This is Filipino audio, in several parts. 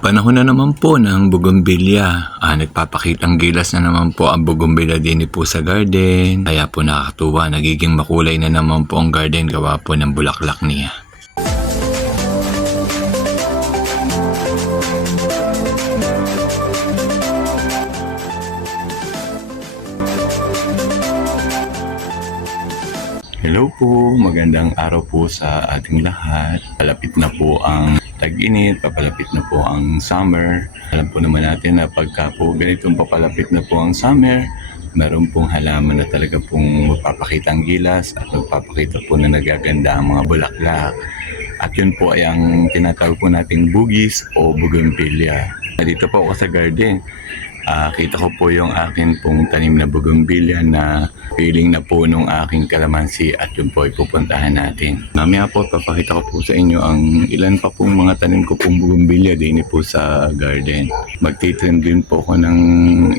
Panahon na naman po ng bougainvillea. Nagpapakitang gilas na naman po ang bougainvillea din po sa garden. Kaya po nakakatuwa, nagiging makulay na naman po ang garden gawa po ng bulaklak niya. Hello po, magandang araw po sa ating lahat. Palapit na po ang tag-init, papalapit na po ang summer. Alam po naman natin na pagka po ganitong papalapit na po ang summer, meron pong halaman na talaga pong magpapakita ang gilas at magpapakita po na nagaganda ang mga bulaklak. At yun po ay ang tinatawag po nating bugis o bougainvillea. Dito po ako sa garden. Kita ko po yung akin pong tanim na bougainvillea na piling na po nung aking kalamansi at yun po ay pupuntahan natin. Mamaya po papakita ko po sa inyo ang ilan pa pong mga tanim ko pong bougainvillea din po sa garden. Magtitrim din po ako ng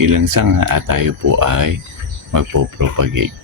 ilang sanga at tayo po ay magpo-propagate.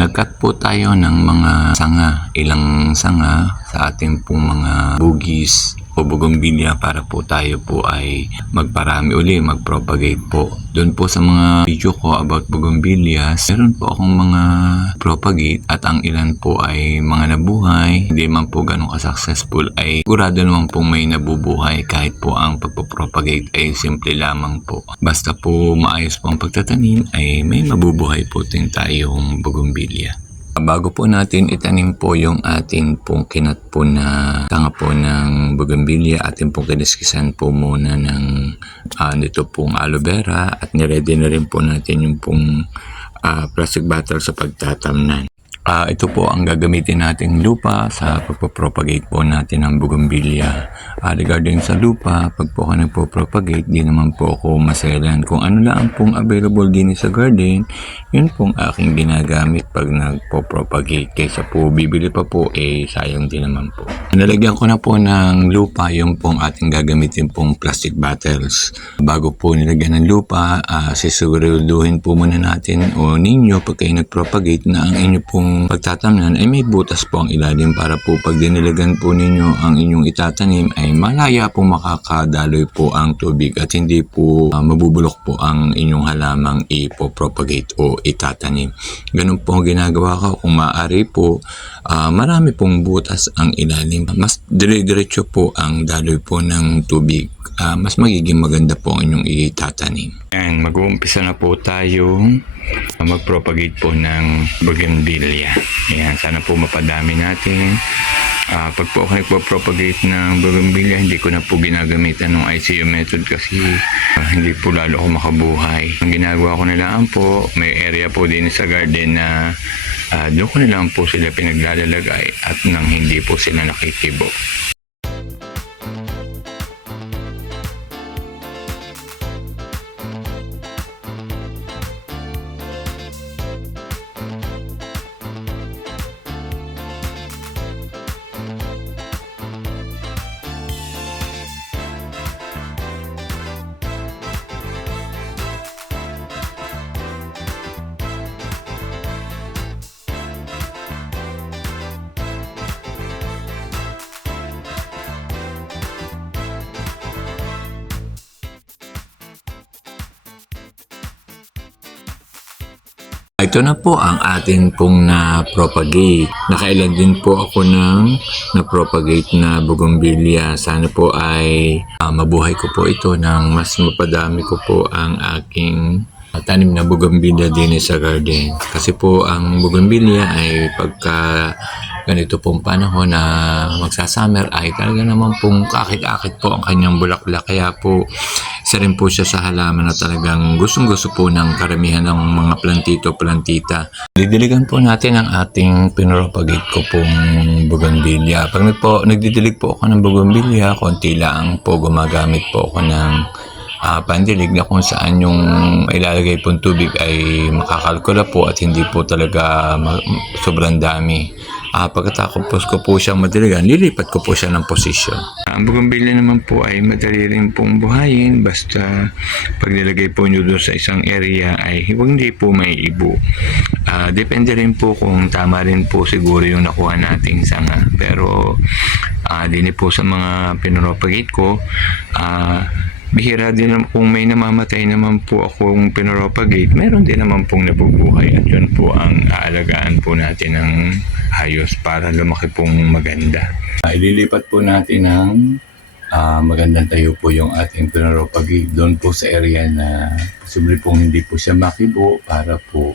Nag-cut po tayo ng mga sanga, ilang sanga sa ating pong mga bugis o bougainvillea para po tayo po ay magparami uli, mag-propagate po. Doon po sa mga video ko about bougainvilleas, meron po akong mga propagate at ang ilan po ay mga nabuhay. Hindi man po ganun ka-successful ay sigurado naman pong may nabubuhay kahit po ang pagpapropagate ay simple lamang po. Basta po maayos po ang pagtatanim ay may mabubuhay po din tayong bougainvillea. Bago po natin itanim po yung atin pong kinat po na tanga po ng bougainvillea, atin pong kiniskisan po muna ng nito pong aloe vera at niready na rin po natin yung pong plastic bottle sa pagtatamnan. Ito po ang gagamitin nating lupa sa pagpapropagate po natin ng bougainvillea. Regarding sa lupa, pag po ako nagpo-propagate, di naman po ako maselan. Kung ano lang pong available din sa garden, yun pong aking ginagamit pag nagpo-propagate. Kaysa po bibili pa po, sayang din naman po. Nalagyan ko na po ng lupa yung pong ating gagamitin pong plastic bottles. Bago po nilagyan ng lupa, sisiguruduhin po muna natin o ninyo pag kayo nagpropagate na ang inyo pong pagtatamnan ay may butas po ang ilalim para po pag dinilagan po ninyo ang inyong itatanim ay malaya po makakadaloy po ang tubig at hindi po mabubulok po ang inyong halamang ipopropagate o itatanim. Ganun po ang ginagawa ko. Kung maaari po, marami pong butas ang ilalim. Mas dire-diretso po ang daloy po ng tubig. Mas magiging maganda po ang inyong itatanim. Ayan, mag-uumpisa na po tayong mag-propagate po ng bougainvillea. Ayan, sana po mapadami natin Pag po ako nagpo-propagate ng bougainvillea, hindi ko na po ginagamitan ng ICU method kasi hindi po lalo ako makabuhay. Ang ginagawa ko na lang po, may area po din sa garden na doon ko na lang po sila pinaglalagay at nang hindi po sila nakikibo. Ito na po ang atin pong na-propagate. Nakailan din po ako ng na-propagate na bougainvillea. Sana po ay mabuhay ko po ito nang mas mapadami ko po ang aking tanim na bougainvillea din sa garden. Kasi po ang bougainvillea ay pagka ganito pong panahon na magsasummer ay talaga naman pong kakit-akit po ang kanyang bulaklak. Kaya po isa rin po siya sa halaman na talagang gustong-gusto po ng karamihan ng mga plantito-plantita. Didiligan po natin ang ating pinropagate ko pong bougainvillea. Pag nagdidilig po ako ng bougainvillea, konti lang po gumagamit po ako ng pandilig na kung saan yung ilalagay pong tubig ay makakalkula po at hindi po talaga sobrang dami. Pagkatapos ko po siyang madiligan, lilipat ko po siya ng posisyon. Ang bougainvillea naman po ay madali rin pong buhayin basta pag nilagay po nyo doon sa isang area ay hindi po may ibo. Depende rin po kung tama rin po siguro yung nakuha nating sanga. Pero din po sa mga pinropagate ko, bihira din naman kung may namamatay naman po akong pinropagate, meron din naman pong nabubuhay at yun po ang aalagaan po natin ng hayos para lumaki pong maganda. Ililipat po natin ng magandang tayo po yung ating pinropagate doon po sa area na posible pong hindi po siya makibo para po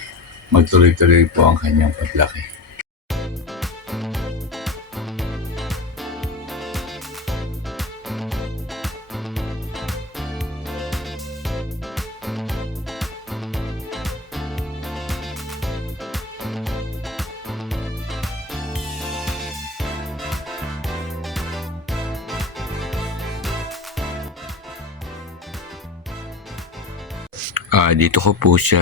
magtuloy-tuloy po ang kanyang paglaki. Dito ko po siya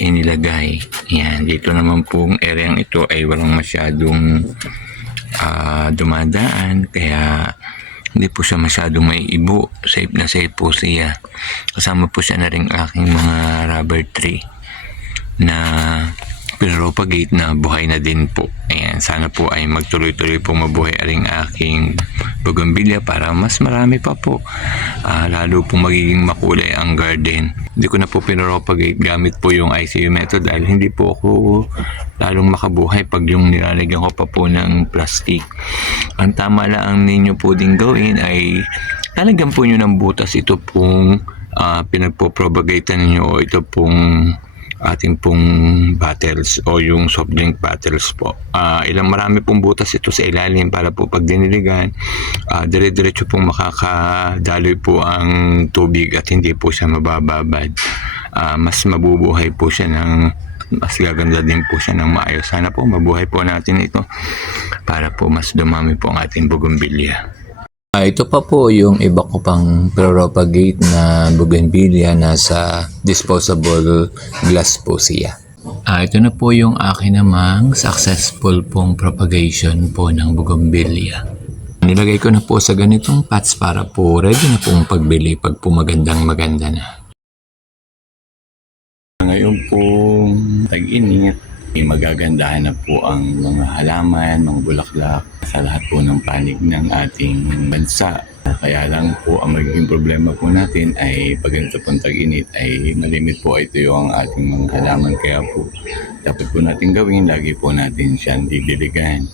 inilagay. Yan, dito naman pong areang ito ay walang masyadong dumadaan kaya hindi po siya masyadong may ibo. Safe na safe po siya. Kasama po siya na rin aking mga rubber tree na pinropagate na buhay na din po. Ayan, sana po ay magtuloy-tuloy po mabuhay aring aking bougainvillea para mas marami pa po. Lalo po magiging makulay ang garden. Hindi ko na po pinropagate gamit po yung ICU method dahil hindi po ako lalong makabuhay pag yung nilalagyan ko pa po ng plastic. Ang tama lang ninyo po din gawin ay lalagyan po nyo ng butas ito pong pinagpo-propagate ninyo o ito pong ating pong bottles o yung soft drink bottles po. Marami pong butas ito sa ilalim para po pag diniligan, dire-diretso pong makakadaloy po ang tubig at hindi po siya mabababad. Mas mabubuhay po siya mas gaganda din po siya ng maayos. Sana po mabuhay po natin ito para po mas dumami po ang ating bougainvillea. Ito pa po yung iba ko pang propagate na bougainvillea na sa disposable glass po siya. Ito na po yung akin namang successful pong propagation po ng bougainvillea. Nilagay ko na po sa ganitong pots para po ready na pong pagbili pag po maganda na. Ngayon pong tag-init, magagandahan na po ang mga halaman, mga bulaklak sa lahat po ng panig ng ating bansa. Kaya lang po ang magiging problema po natin ay pag ganito pong tag-init ay malimit po ito yung ating mga halaman. Kaya po dapat po natin gawin, lagi po natin siyang didiligan.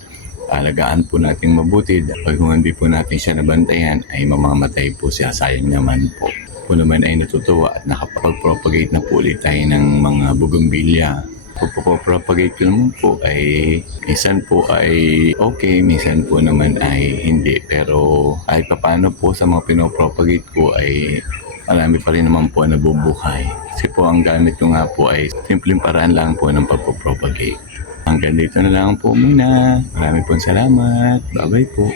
Alagaan po natin mabuti. Pag hindi po natin siya nabantayan ay mamamatay po siya. Sayang naman po. Po naman ay natutuwa at nakapag-propagate na po ulit tayo ng mga bougainvillea. pagpapropagate ko naman po ay minsan po ay okay, minsan po naman ay hindi. Pero ay paano po sa mga pinopropagate ko ay marami pa rin naman po nabubuhay. Kasi po ang gamit ko nga po ay simpleng paraan lang po ng pagpapropagate. Hanggang dito na lang po muna. Marami pong salamat. Bye-bye po.